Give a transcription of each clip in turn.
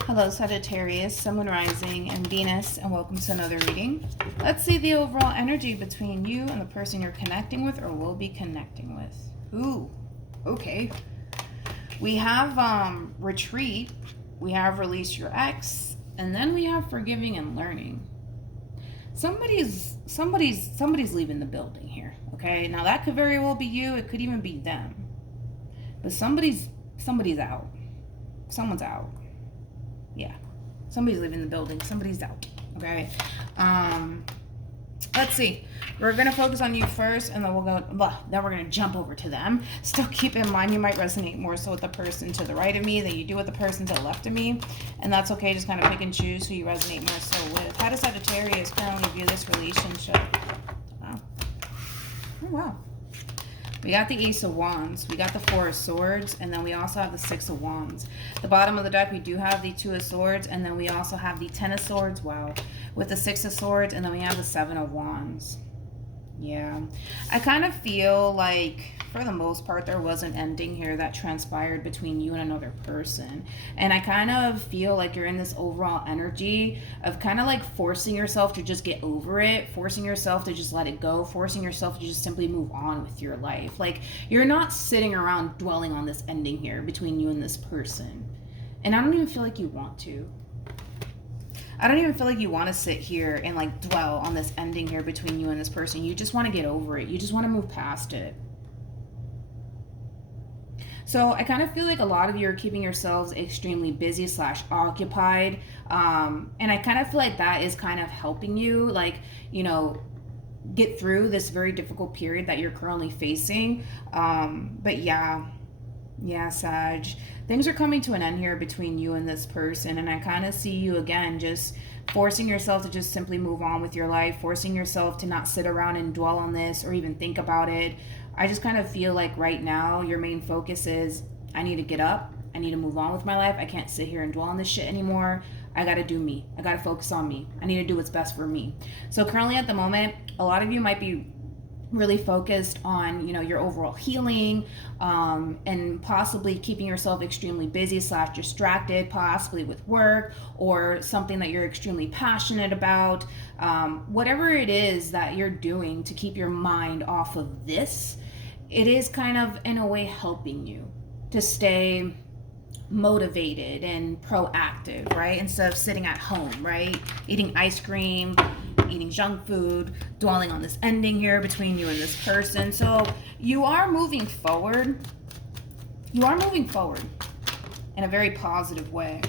Hello, Sagittarius, Sun, Moon, Rising, and Venus, and welcome to another reading. Let's see the overall energy between you and the person you're connecting with or will be connecting with. Ooh, okay. We have retreat, we have release your ex, and then we have forgiving and learning. Somebody's leaving the building here, okay? Now that could very well be you, it could even be them. But somebody's out. Someone's out. Yeah, somebody's leaving the building, somebody's out. Okay, let's see, we're gonna focus on you first, and then then we're gonna jump over to them. Still keep in mind, you might resonate more so with the person to the right of me than you do with the person to the left of me, and that's okay. Just kind of pick and choose who you resonate more so with. How does Sagittarius currently view this relationship? Wow. Oh, wow. We got the Ace of Wands, we got the Four of Swords, and then we also have the Six of Wands. The bottom of the deck, we do have the Two of Swords, and then we also have the Ten of Swords, wow, with the Six of Swords, and then we have the Seven of Wands. Yeah, I kind of feel like, for the most part, there was an ending here that transpired between you and another person. And I kind of feel like you're in this overall energy of kind of like forcing yourself to just get over it, forcing yourself to just let it go, forcing yourself to just simply move on with your life. Like, you're not sitting around dwelling on this ending here between you and this person. And I don't even feel like you want to. I don't even feel like you want to sit here and like dwell on this ending here between you and this person. You just want to get over it. You just want to move past it. So I kind of feel like a lot of you are keeping yourselves extremely busy / occupied. And I kind of feel like that is kind of helping you, like, you know, get through this very difficult period that you're currently facing. But yeah, Sag, things are coming to an end here between you and this person, and I kind of see you again just forcing yourself to just simply move on with your life, forcing yourself to not sit around and dwell on this or even think about it. I just kind of feel like right now your main focus is, I need to get up, I need to move on with my life, I can't sit here and dwell on this shit anymore. I gotta do me, I gotta focus on me, I need to do what's best for me. So currently at the moment, a lot of you might be really focused on, you know, your overall healing, and possibly keeping yourself extremely busy / distracted, possibly with work or something that you're extremely passionate about. Whatever it is that you're doing to keep your mind off of this, it is kind of in a way helping you to stay motivated and proactive, right? Instead of sitting at home, right? Eating ice cream, eating junk food, dwelling on this ending here between you and this person. So you are moving forward. You are moving forward in a very positive way.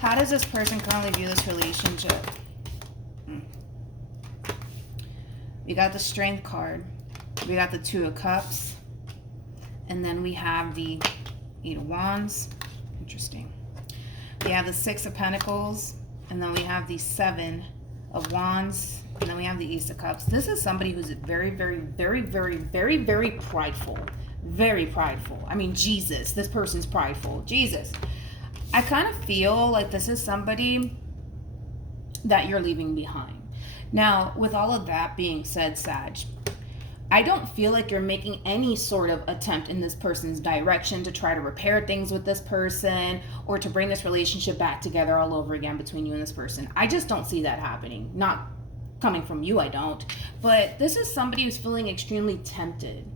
How does this person currently view this relationship? We got the Strength card. We got the Two of Cups. And then we have the Eight of Wands. Interesting. We have the Six of Pentacles. And then we have the Seven of Wands. And then we have the Ace of Cups. This is somebody who's very, very, very, very, very, very prideful. Very prideful. I mean, Jesus. This person's prideful. Jesus. I kind of feel like this is somebody that you're leaving behind. Now, with all of that being said, Sag, I don't feel like you're making any sort of attempt in this person's direction to try to repair things with this person or to bring this relationship back together all over again between you and this person. I just don't see that happening. Not coming from you, I don't. But this is somebody who's feeling extremely tempted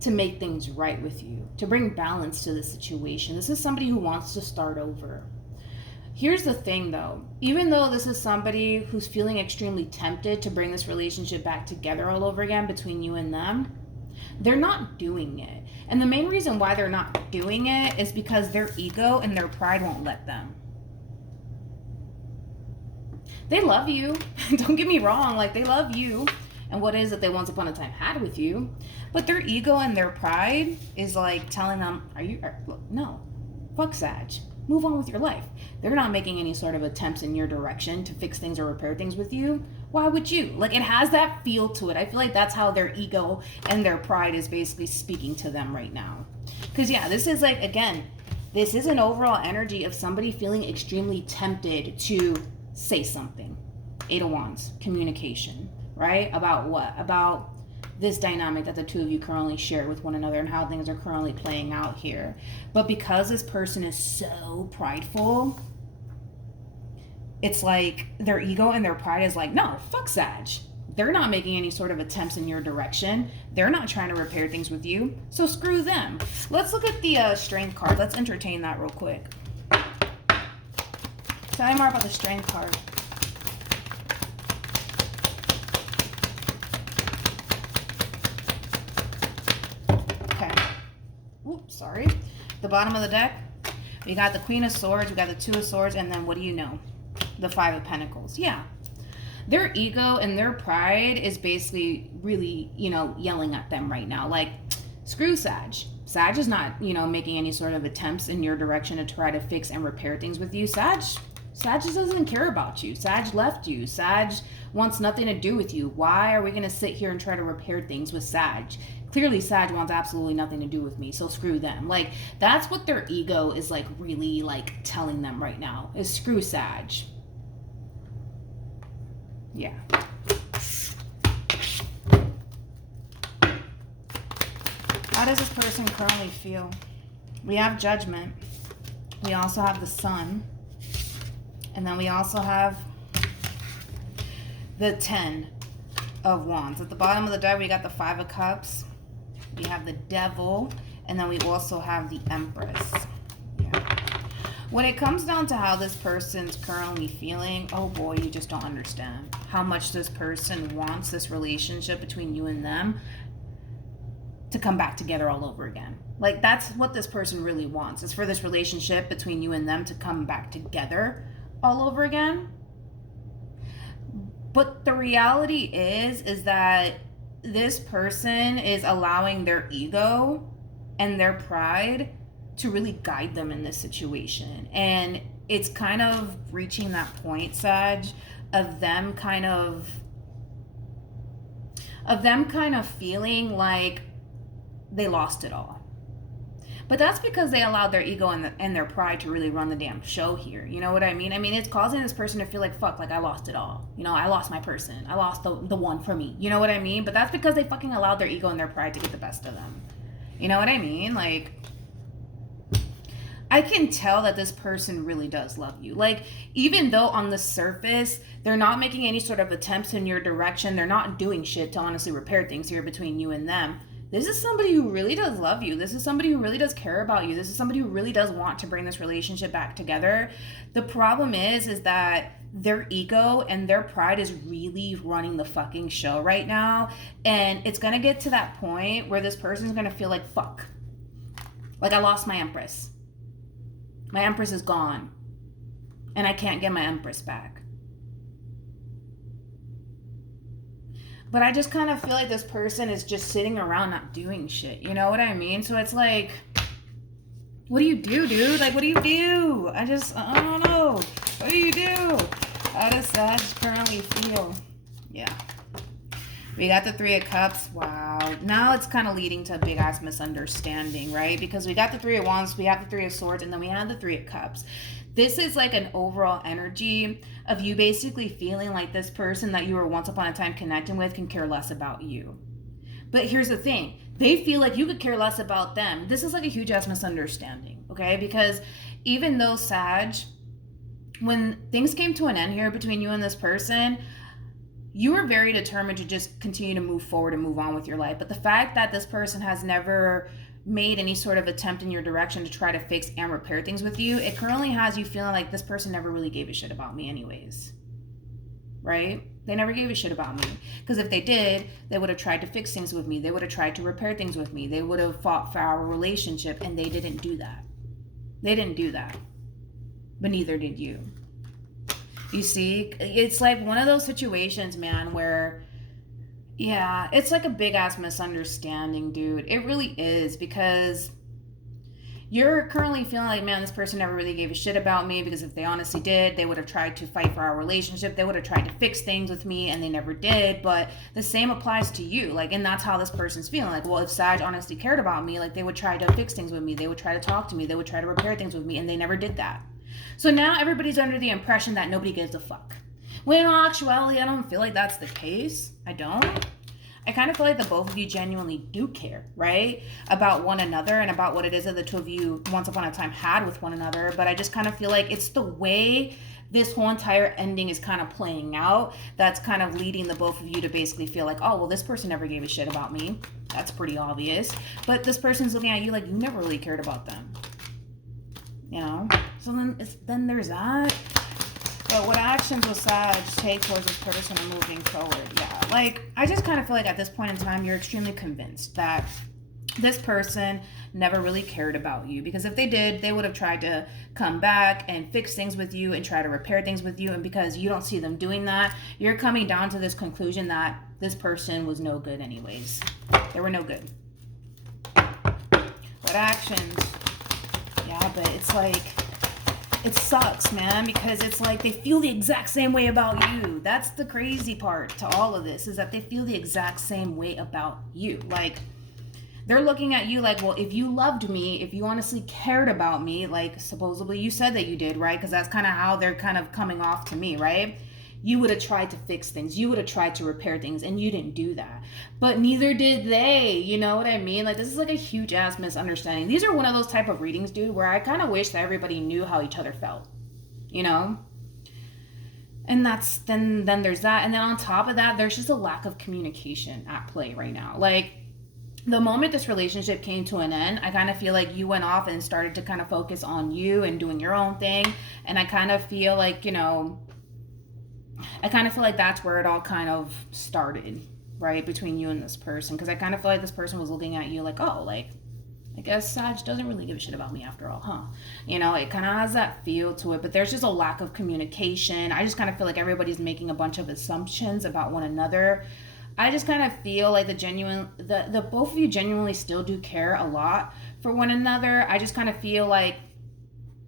to make things right with you, to bring balance to the situation. This is somebody who wants to start over. Here's the thing though, even though this is somebody who's feeling extremely tempted to bring this relationship back together all over again between you and them, they're not doing it. And the main reason why they're not doing it is because their ego and their pride won't let them. They love you. Don't get me wrong, like they love you and what it is that they once upon a time had with you. But their ego and their pride is like telling them, no, fuck Sag. Move on with your life. They're not making any sort of attempts in your direction to fix things or repair things with you. Why would you? Like, it has that feel to it. I feel like that's how their ego and their pride is basically speaking to them right now. Because, yeah, this is like, again, this is an overall energy of somebody feeling extremely tempted to say something. Eight of Wands, communication, right? About what? About this dynamic that the two of you currently share with one another and how things are currently playing out here. But because this person is so prideful, it's like their ego and their pride is like, no, fuck Sag. They're not making any sort of attempts in your direction. They're not trying to repair things with you. So screw them. Let's look at the Strength card. Let's entertain that real quick. Tell me more about the Strength card. Okay. Oops, sorry. The bottom of the deck, we got the Queen of Swords, we got the Two of Swords, and then what do you know? The Five of Pentacles. Yeah. Their ego and their pride is basically really, you know, yelling at them right now. Like, screw Sag. Sag is not, you know, making any sort of attempts in your direction to try to fix and repair things with you. Sag just doesn't care about you. Sag left you. Sag wants nothing to do with you. Why are we going to sit here and try to repair things with Sag? Clearly, Sag wants absolutely nothing to do with me, so screw them. Like, that's what their ego is, like, really, like, telling them right now, is screw Sag. Yeah. How does this person currently feel? We have Judgment. We also have the Sun. And then we also have the 10 of Wands. At the bottom of the deck, we got the 5 of Cups. We have the Devil. And then we also have the Empress. Yeah. When it comes down to how this person's currently feeling, oh boy, you just don't understand how much this person wants this relationship between you and them to come back together all over again. Like, that's what this person really wants, is for this relationship between you and them to come back together all over again. But the reality is that this person is allowing their ego and their pride to really guide them in this situation. And it's kind of reaching that point, Sag, of them kind of feeling like they lost it all. But that's because they allowed their ego and their pride to really run the damn show here. You know what I mean? I mean, it's causing this person to feel like, fuck, like I lost it all. You know, I lost my person. I lost the one for me. You know what I mean? But that's because they fucking allowed their ego and their pride to get the best of them. You know what I mean? Like, I can tell that this person really does love you. Like, even though on the surface, they're not making any sort of attempts in your direction, they're not doing shit to honestly repair things here between you and them. This is somebody who really does love you. This is somebody who really does care about you. This is somebody who really does want to bring this relationship back together. The problem is that their ego and their pride is really running the fucking show right now. And it's going to get to that point where this person's going to feel like, fuck. Like, I lost my Empress. My Empress is gone. And I can't get my Empress back. But I just kind of feel like this person is just sitting around not doing shit. You know what I mean? So it's like, what do you do, dude? Like, what do you do? I don't know. What do you do? How does Sag currently feel? Yeah. We got the 3 of Cups. Wow. Now it's kind of leading to a big-ass misunderstanding, right? Because we got the 3 of Wands, we have the 3 of Swords, and then we have the 3 of Cups. This is like an overall energy of you basically feeling like this person that you were once upon a time connecting with can care less about you. But here's the thing. They feel like you could care less about them. This is like a huge-ass misunderstanding, okay? Because even though, Sag, when things came to an end here between you and this person, you were very determined to just continue to move forward and move on with your life. But the fact that this person has never made any sort of attempt in your direction to try to fix and repair things with you, it currently has you feeling like this person never really gave a shit about me anyways. Right? They never gave a shit about me. Because if they did, they would have tried to fix things with me. They would have tried to repair things with me. They would have fought for our relationship, and they didn't do that. They didn't do that. But neither did you. You see, it's like one of those situations, man, where, yeah, it's like a big-ass misunderstanding, dude. It really is, because you're currently feeling like, man, this person never really gave a shit about me, because if they honestly did, they would have tried to fight for our relationship. They would have tried to fix things with me, and they never did. But the same applies to you. Like, and that's how this person's feeling. Like, well, if Sag honestly cared about me, like, they would try to fix things with me. They would try to talk to me. They would try to repair things with me, and they never did that. So now everybody's under the impression that nobody gives a fuck. When in all actuality, I don't feel like that's the case. I don't. I kind of feel like the both of you genuinely do care, right? About one another and about what it is that the two of you once upon a time had with one another. But I just kind of feel like it's the way this whole entire ending is kind of playing out that's kind of leading the both of you to basically feel like, oh, well, this person never gave a shit about me. That's pretty obvious. But this person's looking at you like you never really cared about them. You know? So then there's that. But what actions will Sag take towards this person moving forward? Yeah, like, I just kind of feel like at this point in time, you're extremely convinced that this person never really cared about you. Because if they did, they would have tried to come back and fix things with you and try to repair things with you. And because you don't see them doing that, you're coming down to this conclusion that this person was no good anyways. They were no good. What actions? Yeah, but it's like, it sucks, man, because it's like they feel the exact same way about you. That's the crazy part to all of this, is that they feel the exact same way about you. Like, they're looking at you like, well, if you loved me, if you honestly cared about me, like supposedly you said that you did, right? Because that's kind of how they're kind of coming off to me, right? You would have tried to fix things. You would have tried to repair things, and you didn't do that. But neither did they. You know what I mean? Like, this is like a huge ass misunderstanding. These are one of those type of readings, dude, where I kind of wish that everybody knew how each other felt. You know? And that's, then there's that. And then on top of that, there's just a lack of communication at play right now. Like, the moment this relationship came to an end, I kind of feel like you went off and started to kind of focus on you and doing your own thing. And I kind of feel like, you know, I kind of feel like that's where it all kind of started, right, between you and this person. Because I kind of feel like this person was looking at you like, oh, like, I guess Sag doesn't really give a shit about me after all, huh? You know, it kind of has that feel to it. But there's just a lack of communication. I just kind of feel like everybody's making a bunch of assumptions about one another. I just kind of feel like the both of you genuinely still do care a lot for one another. I just kind of feel like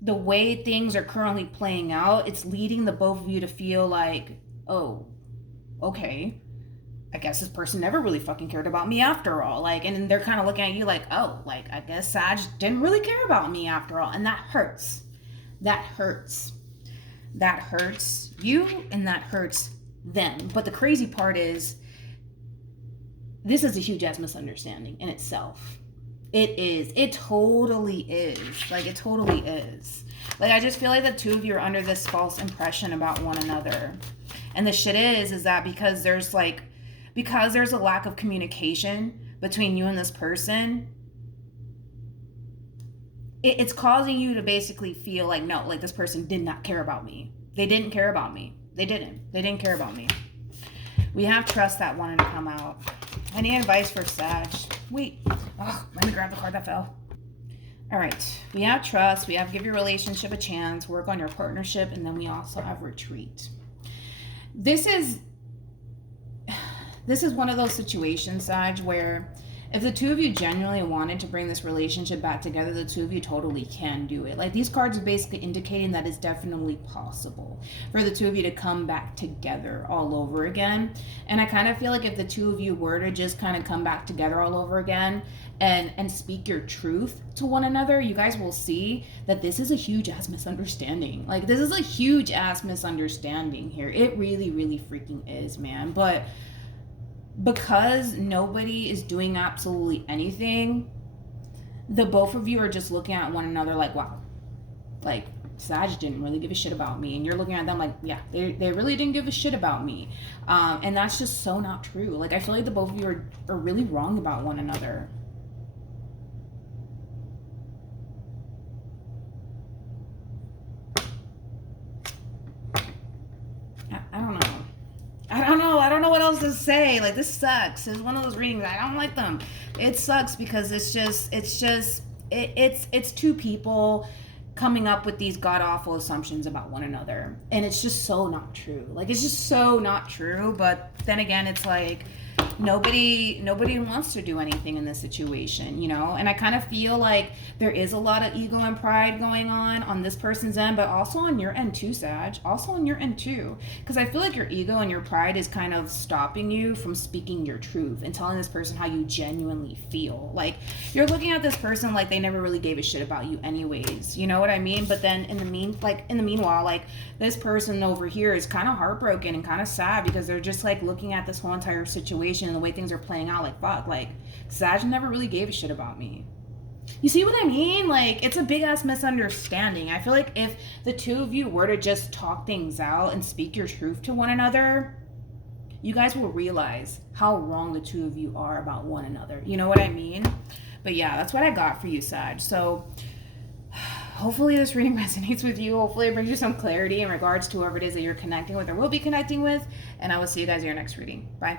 the way things are currently playing out, it's leading the both of you to feel like, oh, okay, I guess this person never really fucking cared about me after all. Like, and they're kind of looking at you like, oh, like, I guess Sag didn't really care about me after all. And that hurts. That hurts. That hurts you, and that hurts them. But the crazy part is, this is a huge ass misunderstanding in itself. It is. It totally is. Like, it totally is. Like, I just feel like the two of you are under this false impression about one another. And the shit is that because there's a lack of communication between you and this person, it's causing you to basically feel like, no, like, this person did not care about me. They didn't care about me. They didn't care about me. We have trust that wanted to come out. Any advice for Sag? Wait. Oh, let me grab the card that fell. All right. We have trust. We have give your relationship a chance. Work on your partnership. And then we also have retreat. This is one of those situations, Sag, where if the two of you genuinely wanted to bring this relationship back together, the two of you totally can do it. Like, these cards are basically indicating that it's definitely possible for the two of you to come back together all over again. And I kind of feel like if the two of you were to just kind of come back together all over again and speak your truth to one another, you guys will see that this is a huge ass misunderstanding. Like, this is a huge ass misunderstanding here. It really, really freaking is, man. But because nobody is doing absolutely anything, the both of you are just looking at one another like, wow, like, Sag didn't really give a shit about me. And you're looking at them like, yeah, they really didn't give a shit about me. And that's just so not true. Like, I feel like the both of you are really wrong about one another. I don't know what else to say. Like, this sucks. It's one of those readings. I don't like them. It sucks because it's two people coming up with these god-awful assumptions about one another. And it's just so not true. Like, it's just so not true. But then again, it's like, nobody wants to do anything in this situation, you know? And I kind of feel like there is a lot of ego and pride going on this person's end, but also on your end too, Sag. Also on your end too. Because I feel like your ego and your pride is kind of stopping you from speaking your truth and telling this person how you genuinely feel. Like, you're looking at this person like they never really gave a shit about you anyways. You know what I mean? But then in the meanwhile, like, this person over here is kind of heartbroken and kind of sad because they're just like looking at this whole entire situation and the way things are playing out, like, fuck, like, Sag never really gave a shit about me. You see what I mean? Like, it's a big ass misunderstanding. I feel like if the two of you were to just talk things out and speak your truth to one another, you guys will realize how wrong the two of you are about one another. You know what I mean? But yeah, that's what I got for you, Sag. So hopefully this reading resonates with you. Hopefully it brings you some clarity in regards to whoever it is that you're connecting with or will be connecting with. And I will see you guys in your next reading. Bye.